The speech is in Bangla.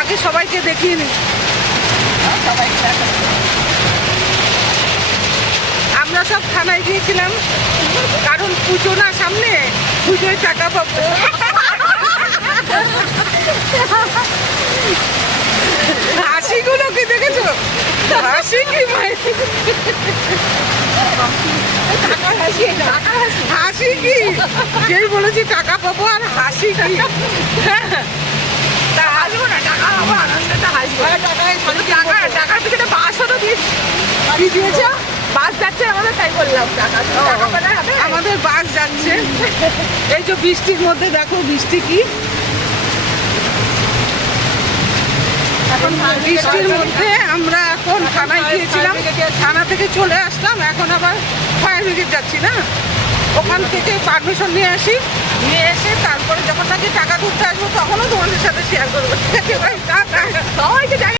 আগে সবাইকে দেখিয়ে নি। আমরা সব থানায় গিয়েছিলাম, কারণ পুজো না সামনে, পুজোয় টাকা পাবো। হাসিগুলো কি দেখেছো? হাসি কি হাসি কি, যেই বলেছি টাকা পাবো আর হাসি কি। তা হাসবো না, টাকা পাবো, আনন্দটা হাসবো। টাকার পিছনে বাসও তো কি দিয়েছো? বাস যাচ্ছে আমাদের, তাই বললাম টাকা পেলে হবে। আমাদের বাস যাচ্ছে। এই যে বৃষ্টির মধ্যে দেখো বৃষ্টি কি, এখন বৃষ্টির মধ্যে আমরা এখন থানায় গিয়েছিলাম, থানা থেকে চলে আসলাম, এখন আবার ফায়ার ব্রিগেড যাচ্ছি না, ওখান থেকে পারমিশন নিয়ে আসি, নিয়ে এসে তারপরে যখন নাকি টাকা তুলতে আসবো তখনও তোমাদের সাথে শেয়ার করবো, ঠিক আছে ভাই?